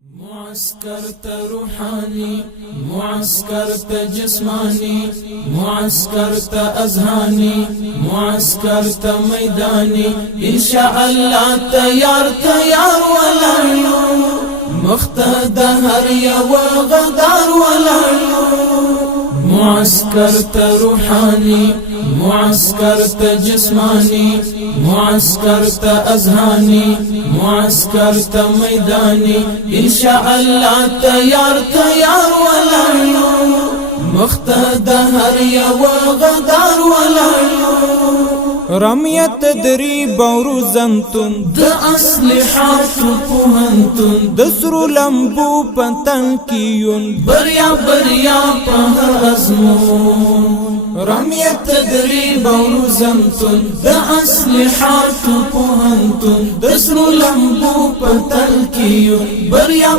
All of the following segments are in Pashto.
معسكر روحاني، معسكر جسماني، معسكر أذهاني، معسكر ميداني، إن شاء الله تيار ولعلو مختد هريا وغدار ولعلو. معسكر روحاني، معسكر جسماني، معسكر أذهاني، معسكر ميداني، إن شاء الله تيار ولعلو مختد هريا وغدار ولعلو. رمية تدريب وروزنتون د اصلحات پوهنتون، د سرو لمبو پتن کیون بریا په هر ازمون. رمية تدريب وروزنتون د اصلحات پوهنتون، د سرو لمبو پتن کیون بریا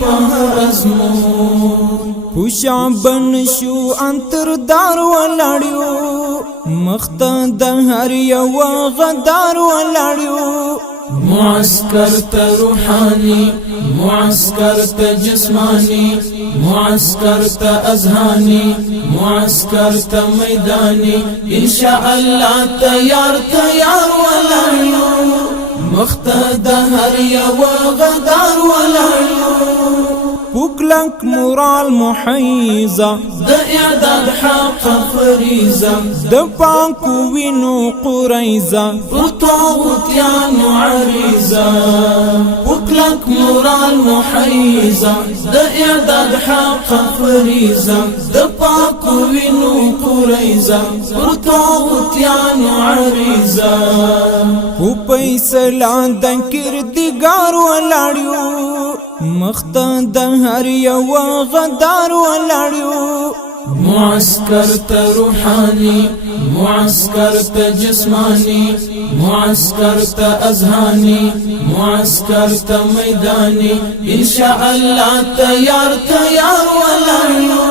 په هر ازمون. پوشا بن شو انتر دار ولاړیو مختد هر یو غدار ولاړیو. معسكر روحاني، معسكر جسماني، معسكر أذهاني، معسكر ميداني، إن شاء الله تيار ولعلو مختد هريا وغدار ولعلو. پوکلک مورال محیزه د اعداد حق فریزه، د پاکو وینو قریزه طاغوتیانو عریزه. پوکلک مورال محیزه د اعداد حق فریزه، د پاکو وینو قریزه طاغوتیانو عریزه. په فیصله د کردګار ولاړیو مختد هر یو غدار ولاړیو. معسكر روحاني، معسكر جسماني، معسكر أذهاني، معسكر ميداني، إن شاء الله تيار ولعلو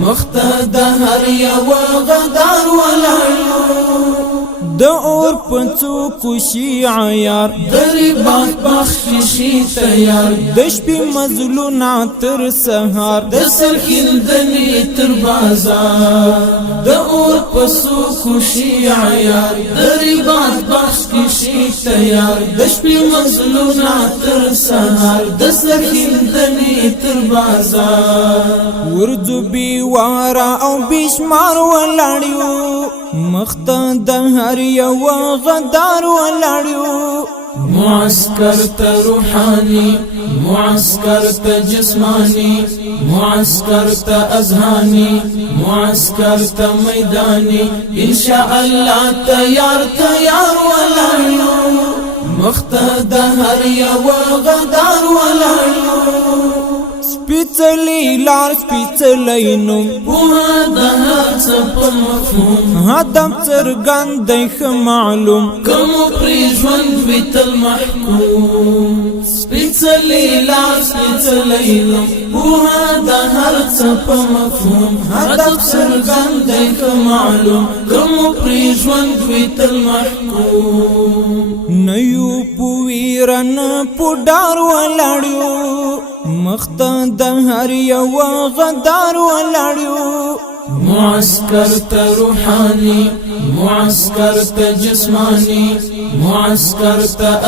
مختد هريا وغدار ولعلو. د اور پنڅو کوشي عیار غریبات بخششي تیار، د شپې مزلونه تر سهار د سرخندنې تر بازار. د اور پسو خوشي عیار، غریبات بخششي تیار، د شپې مزلونه تر سهار د سرخندنې تر بازار. ورځو بیواره او بشمار ولاړیو مختد هر یو غدار ولاړیو. معسكر روحاني، معسكر جسماني، معسكر أذهاني، معسكر ميداني، إن شاء الله تيار ولعلو مختد هريا وغدار ولعلو. سپیڅلی لار سپیڅلی نوم پوهه د هر څه په مفهوم، هدف څرګند دی ښه معلوم کوم پرې ژوند وي تل محکوم. سپیڅلی لار سپیڅلی نوم، پوهه د هر څه په مفهوم، هدف څرګند دی ښه معلوم کوم پرې ژوند وي تل محکوم. نه یو پویرن پډار ولاړیو مختد هر یو غدار ولاړیو. معسكر روحاني، معسكر جسماني، معسكر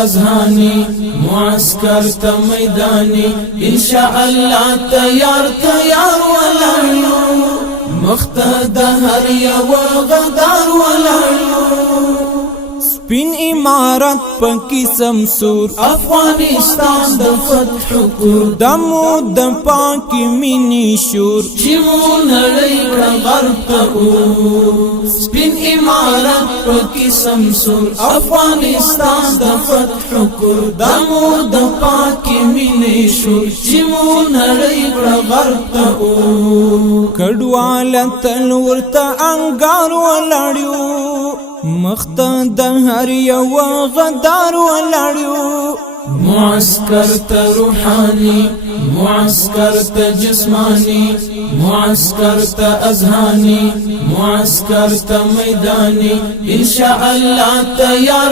أذهاني، معسكر ميداني، إن شاء الله تيار ولعلو مختد هريا وغدار ولعلو. سپین امارت پکی سمسور افغانستان د فتح کور، دمو د پاکی مینی شور چې مو نړۍ کړه غرب ته اور. سپین امارت پکې سمسور، افغانستان د فتح کور، دمو د پاکی مینې شور چې مو نړۍ کړه غرب ته اور. کډواله تل ورته انګار ولاړیو مختد هر یو غدار ولاړیو. معسكر روحاني، معسكر جسماني، معسكر أذهاني، معسكر ميداني، إن شاء الله تيار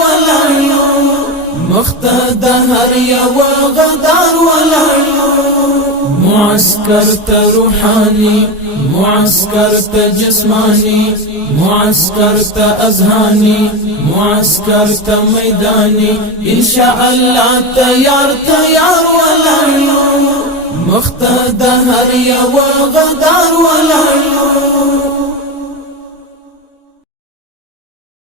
ولعلو مخته هر یو غدار ولاړو معسكر ته روحاني معسكر ته جسماني معسكر ته اذهاني معسكر ته ميداني ان شاء الله تیار ولاړو مخته هر یو